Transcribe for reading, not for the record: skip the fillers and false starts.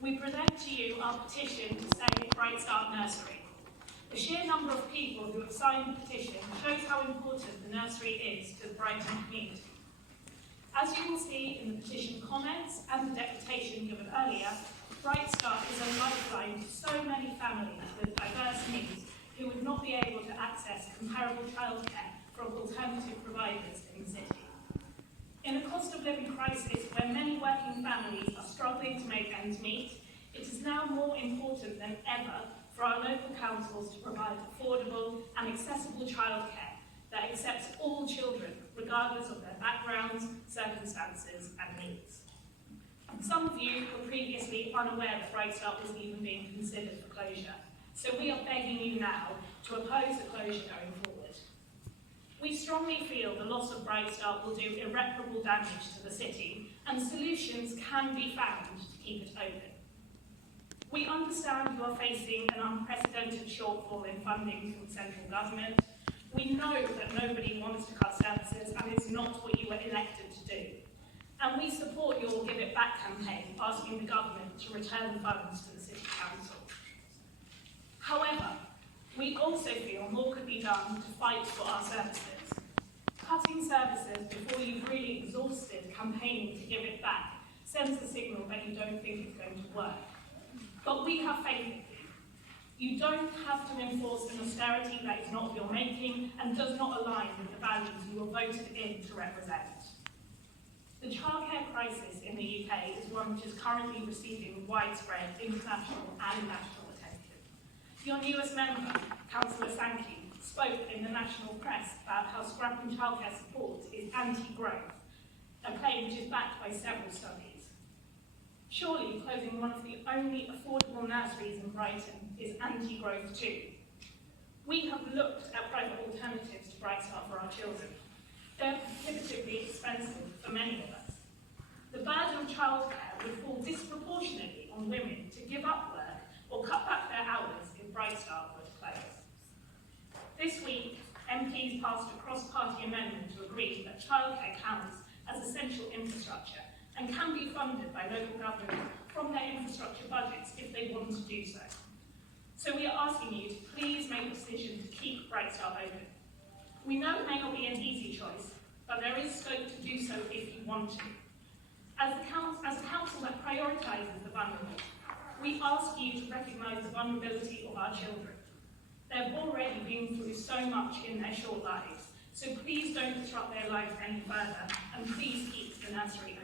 we present to you our petition to save Bright Start Nursery. The sheer number of people who have signed the petition shows how important the nursery is to the Brighton community. As you will see in the petition comments and the deputation given earlier, Bright Start is a lifeline to so many families with diverse needs who would not be able to access comparable childcare from alternative providers in the city. In a cost of living crisis where many working families are struggling to make ends meet, it is now more important than ever for our local councils to provide affordable and accessible childcare that accepts all children, regardless of their backgrounds, circumstances and needs. Some of you were previously unaware that Bright Start was even being considered for closure, so we are begging you now to oppose the closure going forward. We strongly feel the loss of Bright Start will do irreparable damage to the city, and solutions can be found to keep it open. We understand you are facing an unprecedented shortfall in funding from central government. We know that nobody wants to cut services, and it's not what you were elected to do. And we support your Give It Back campaign, asking the government to return funds to the City Council. However, we also feel more could be done to fight for our services. Cutting services before you've really exhausted campaigning to give it back sends a signal that you don't think it's going to work. But we have faith in you. You don't have to enforce an austerity that is not of your making and does not align with the values you were voted in to represent. The childcare crisis in the UK is one which is currently receiving widespread international and national attention. Your newest member, Councillor Sankey, spoke in the national press about how scrapping childcare support is anti-growth, a claim which is backed by several studies. Surely closing one of the only affordable nurseries in Brighton is anti-growth too. We have looked at private alternatives to Bright Start for our children. They're prohibitively expensive for many of us. The burden of childcare would fall disproportionately on women to give up work or cut back their hours if Bright Start were to close. This week, MPs passed a cross-party amendment to agree that childcare counts as essential infrastructure and can be funded by local governments from their infrastructure budgets if they want to do so. So we are asking you to please make a decision to keep Bright Start open. We know it may not be an easy choice, but there is scope to do so if you want to. As a council that prioritises the vulnerable, we ask you to recognise the vulnerability of our children. They've already been through so much in their short lives, so please don't disrupt their lives any further, and please keep the nursery